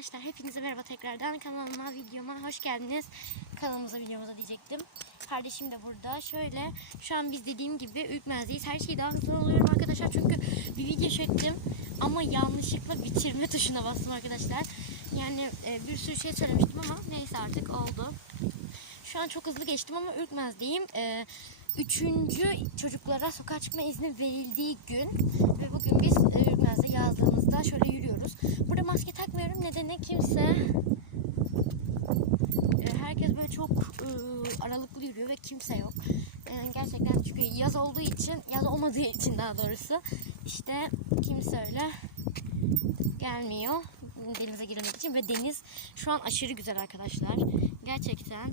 Arkadaşlar hepinize merhaba tekrardan kanalıma videoma hoş geldiniz. Kanalımıza videomuza diyecektim. Kardeşim de burada. Şöyle şu an biz dediğim gibi ürkmezdeyiz. Her şey daha hızlı oluyorum arkadaşlar. Çünkü bir video çektim ama yanlışlıkla bitirme tuşuna bastım arkadaşlar. Yani e, bir sürü şey söylemiştim ama neyse artık oldu. Şu an çok hızlı geçtim ama ürkmezdeyim. E, üçüncü çocuklara sokağa çıkma izni verildiği gün ve bugün biz e, Ürkmez'de yazdığımızda şöyle yürüyoruz. Burada maske takmıyorum. Nedeni kimse e, herkes böyle çok e, aralıklı yürüyor ve kimse yok. E, gerçekten çünkü yaz olduğu için, yaz olmadığı için daha doğrusu işte kimse öyle gelmiyor denize girmek için ve deniz şu an aşırı güzel arkadaşlar. Gerçekten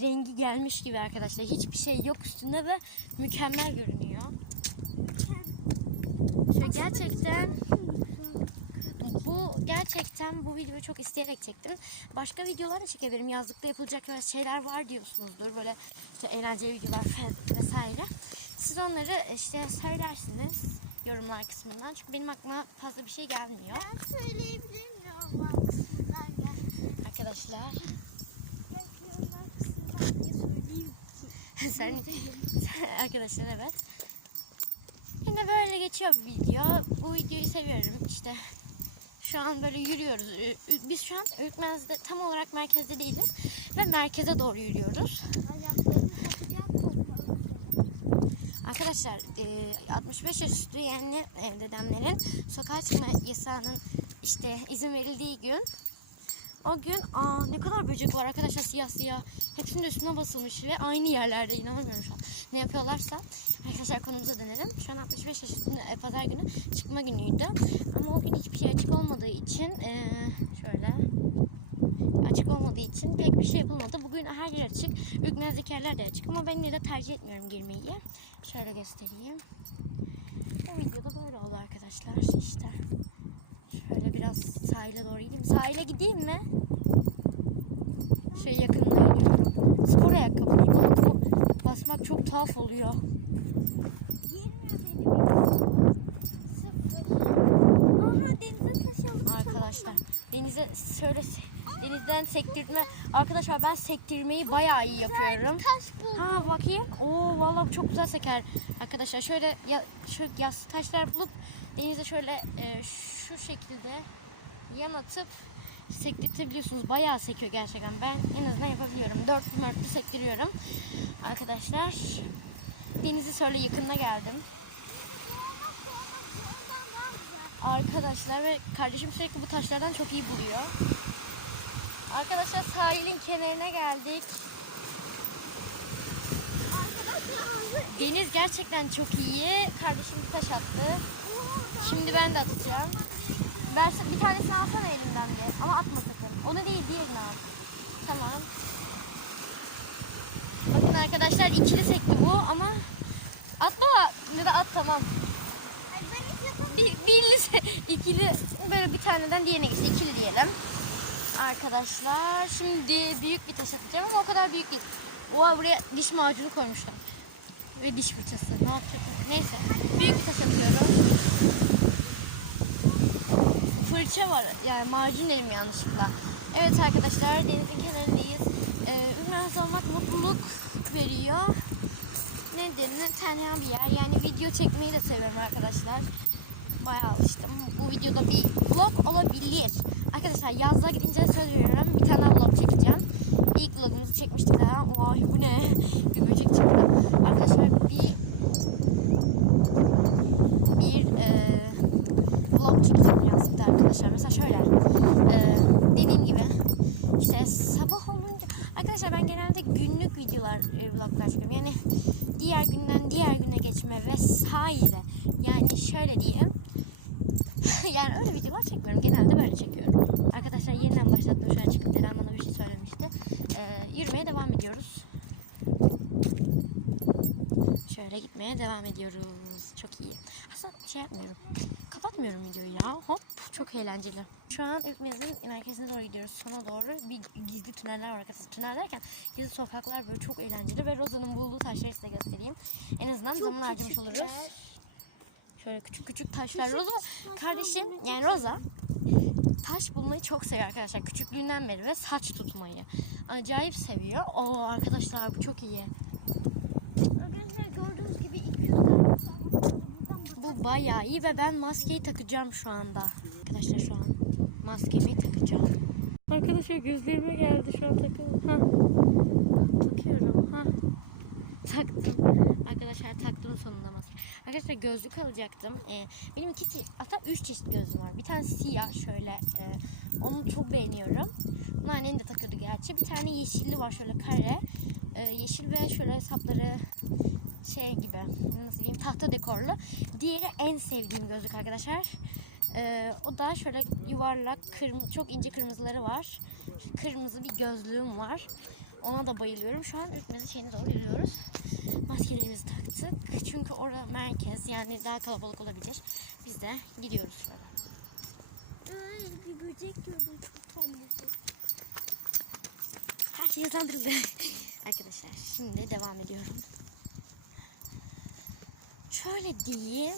rengi gelmiş gibi arkadaşlar. Hiçbir şey yok üstünde ve mükemmel görünüyor. Şöyle gerçekten bu gerçekten bu videoyu çok isteyerek çektim. Başka videolar da çekebilirim. Yazlıkta yapılacak şeyler var diyorsunuzdur. Böyle işte eğlenceli videolar vesaire. Siz onları işte söylersiniz yorumlar kısmından. Çünkü benim aklıma fazla bir şey gelmiyor. Ben söyleyebilir miyim. Arkadaşlar söyleyeyim. sen arkadaşlar evet. Yine böyle geçiyor bu video. Bu videoyu seviyorum işte. Şu an böyle yürüyoruz. Biz şu an Ürkmez'de tam olarak merkezde değiliz ve merkeze doğru yürüyoruz. Arkadaşlar e, 65 yaş üstü yani e, dedemlerin sokağa çıkma yasağının işte izin verildiği gün o gün aa ne kadar böcek var arkadaşlar siyah siyah. Hepsinin üstüne basılmış ve aynı yerlerde inanamıyorum şu an. Ne yapıyorlarsa. Arkadaşlar konumuza dönelim. Şu an 65 yaş üstünde e, pazar günü çıkma günüydü. Ama o gün hiçbir şey açık olmadığı için e, şöyle açık olmadığı için pek bir şey yapılmadı. Bugün her yer açık. Ürkmez'deki yerler de açık ama ben yine de tercih etmiyorum girmeyi. Şöyle göstereyim. Bu videoda böyle oldu arkadaşlar. İşte şöyle biraz sahile doğru gideyim. Sahile gideyim mi? Şey yakında gidiyorum. Spor ayakkabıyım ama bu basmak çok tuhaf oluyor. Arkadaşlar denize şöyle denizden sektirme. Arkadaşlar ben sektirmeyi bayağı iyi yapıyorum. Ha bakayım. Oo vallahi çok güzel seker. Arkadaşlar şöyle ya, şöyle yassı taşlar bulup denize şöyle e, şu şekilde yan atıp sektirtebiliyorsunuz. Bayağı sekiyor gerçekten. Ben en azından yapabiliyorum. Dört mörtlü sektiriyorum. Arkadaşlar denizi şöyle yakınına geldim. Arkadaşlar ve kardeşim sürekli bu taşlardan çok iyi buluyor. Arkadaşlar sahilin kenarına geldik. Deniz gerçekten çok iyi. Kardeşim bir taş attı. Şimdi ben de atacağım. Verse, bir tanesini alsana elimden diye. Ama atma sakın. Onu değil diğerini al. Tamam. Bakın arkadaşlar ikili sekti bu ama atma ya da at tamam. Bir, birli ikili böyle bir taneden diğerine geçti. İkili diyelim. Arkadaşlar şimdi büyük bir taş atacağım ama o kadar büyük değil. Oha buraya diş macunu koymuşlar. Ve diş fırçası. Ne yapacak? Neyse. Büyük bir taş atıyorum. Fırça var. Yani macun yanlışlıkla. Evet arkadaşlar denizin kenarındayız. Ee, Ürmez olmak mutluluk veriyor. Ne denir? Tenha bir yer. Yani video çekmeyi de seviyorum arkadaşlar. Bayağı alıştım. Bu videoda bir vlog olabilir. Arkadaşlar yazlığa gidince söz veriyorum. Bir tane vlog çekeceğim. İlk vlogumuzu çekmiştik daha. Vay bu ne? Bir böcek çıktı. Arkadaşlar bir bir e, vlog çekeceğim yazlıkta arkadaşlar. Mesela şöyle. E, dediğim gibi işte sabah olunca arkadaşlar ben genelde günlük videolar çekiyorum. Yani diğer günden diğer güne geçme vesaire. Yani şöyle diyeyim. yani öyle videolar çekmiyorum. Genelde böyle çekiyorum. Arkadaşlar yeniden başlattım. Şöyle çıkıp dedem bana bir şey söylemişti. Ee, yürümeye devam ediyoruz. Şöyle gitmeye devam ediyoruz. Çok iyi. Aslında şey yapmıyorum. Kapatmıyorum videoyu ya. Hop çok eğlenceli. Şu an Ürkmez'in merkezine doğru gidiyoruz. Sona doğru bir gizli tüneller var arkadaşlar. Tünel derken gizli sokaklar böyle çok eğlenceli ve Roza'nın bulduğu taşları size göstereyim. En azından zaman harcamış oluruz. Şöyle küçük küçük taşlar. Roza kardeşim yani Roza taş bulmayı çok seviyor arkadaşlar. Küçüklüğünden beri ve saç tutmayı. Acayip seviyor. Oo arkadaşlar bu çok iyi. Arkadaşlar gördüğünüz gibi 200 tane var. Buradan Bu bayağı iyi ve ben maskeyi takacağım şu anda. Arkadaşlar şu an maskemi takacağım. Arkadaşlar gözlerime geldi şu an takıyorum. Ha. Takıyorum. Ha. Taktım. Arkadaşlar taktım sonunda maske. Arkadaşlar gözlük alacaktım. Ee, benim iki hatta üç çeşit gözlüğüm var. Bir tane siyah şöyle. e, onu çok beğeniyorum. Bunu annem de takıyordu gerçi. Bir tane yeşilli var şöyle kare. Ee, yeşil ve şöyle sapları şey gibi nasıl diyeyim tahta dekorlu. Diğeri en sevdiğim gözlük arkadaşlar. Ee, o da şöyle yuvarlak kırmızı çok ince kırmızıları var. Kırmızı bir gözlüğüm var. Ona da bayılıyorum. Şu an ürkmezi şeyine doğru yürüyoruz. Maskelerimizi taktık. Çünkü orada merkez yani daha kalabalık olabilir. Biz de gidiyoruz. Ay, bir böcek gördüm çok tanrısı. Her şey hızlandırıldı. Arkadaşlar şimdi devam ediyorum. Şöyle diyeyim.